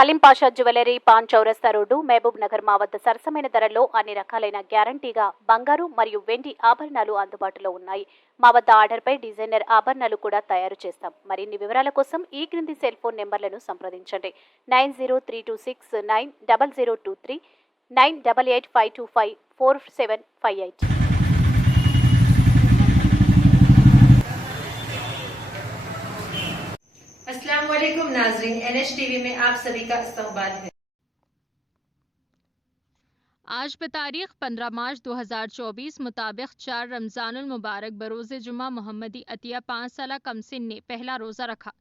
Salim Pasha jewellery, pan చౌరస్తా road, Mahabub Nagar మా వద్ద సరసమైన ధరల్లో అన్ని రకాలైన గ్యారంటీగా బంగారు మరియు వెండి ఆభరణాలు అందుబాటులో ఉన్నాయి. మా వద్ద ఆర్డర్పై డిజైనర్ ఆభరణాలు కూడా తయారు చేస్తాం. మరిన్ని వివరాల కోసం ఈ క్రింది సెల్ ఫోన్ నెంబర్లను సంప్రదించండి. 9032690023, 9885254758. अस्सलाम वालेकुम नाज़रीन, NH टीवी में आप सभी का इस्तकबाल है। आज बतारीख 15 मार्च 2024 मुताबिक 4 रमज़ानुल मुबारक बरोज़ जुमा मोहम्मदी अतिया 5 साल कमसिन ने पहला रोज़ा रखा।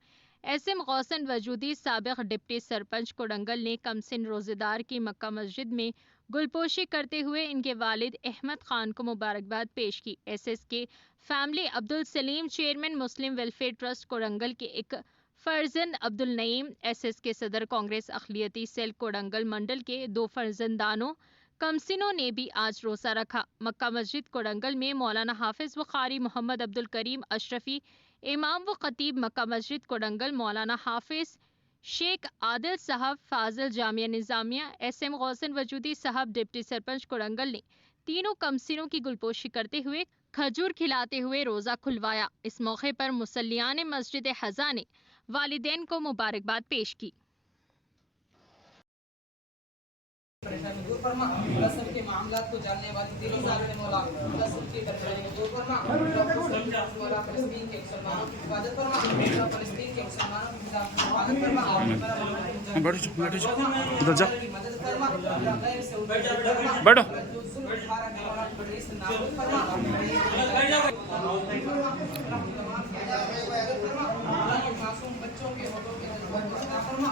एसएम गौसन वजूदी साबिक डिप्टी सरपंच कोडंगल ने कमसिन रोज़ेदार की मक्का मस्जिद में गुलपोशी करते हुए इनके वालिद अहमद खान को मुबारकबाद पेश की। एसएस के फैमिली अब्दुल सलीम चेयरमैन मुस्लिम वेलफेयर ट्रस्ट कोडंगल के एक फर्जंद अब्दुल नईम, एसएस के सदर कांग्रेस अखिलियती सेल कोडंगल मंडल के 2 फर्जंदानों कमसिनों ने भी आज रोज़ा रखा। मक्का मस्जिद कोडंगल में मौलाना हाफिज व कारी मोहम्मद अब्दुल करीम अशरफी, इमाम व खतीब मक्का मस्जिद कोडंगल मौलाना हाफिज शेख आदिल साहब फाजिल जामिया निजामिया, एसएम गौसन वजूदी साहब डिप्टी सरपंच कोडंगल ने तीनों कमसिनों की गुलपोशी करते हुए खजूर खिलाते हुए रोज़ा खुलवाया। इस मौके पर मुसल्लियान मस्जिद हज़ा ने वालिदैन को मुबारकबाद पेश की। परेशानी दूर फरमा, रसूल के मामलात को जानने वाली दिलों से मौला, रसूल की परेशानी को दूर फरमा, मौला फलस्तीन के मुसलमानों की हिफाजत फरमा, फलस्तीन के मुसलमानों की हिफाजत फरमा, उधर जा, मदद फरमा, गैर से बैठो, मासूम बच्चों के होठों के फरमा,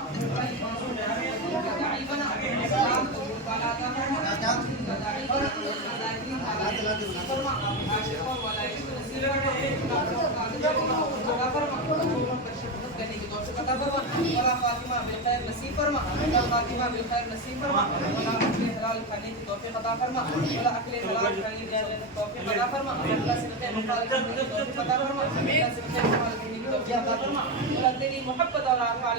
फातिमा बेखैर नसीब फरमा, फातिमा बेखैर नसीब फरमा, अकले हलाल खाने की तौफीक अता फरमा, अकले हलाल खाने की तौफीक अता फरमा, अल्लाह से मुखालिफ करने की तौफीक अता फरमा, अल्लाह से मुखालिफ करने की तौफीक अता फरमा, अल्लाह तेरी मोहब्बत और आकाल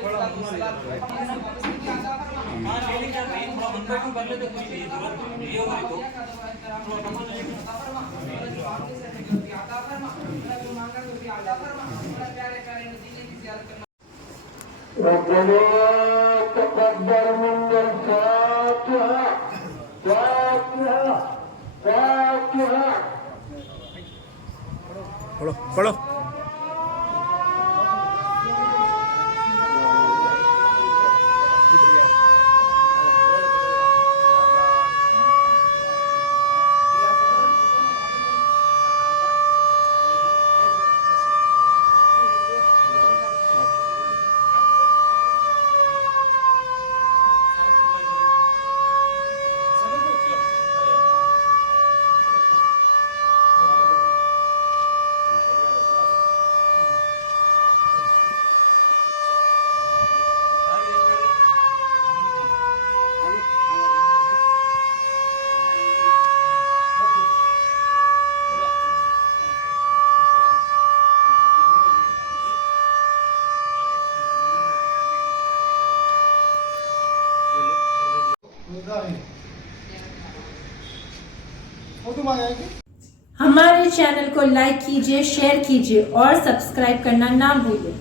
सलाम अता फरमा। हां डेली का मेन प्रॉब्लम को बनने तो कुछ नहीं जरूरत ये हो तो अता फरमा, जो मांगा तो भी अता फरमा, प्यारे प्यारे नतीजे की ज़ियारत करना। ربنا تقبل منا الفاتحة فاتحة فاتحة पढ़ो पढ़ो। हमारे चैनल को लाइक कीजिए, शेयर कीजिए और सब्सक्राइब करना ना भूलिए।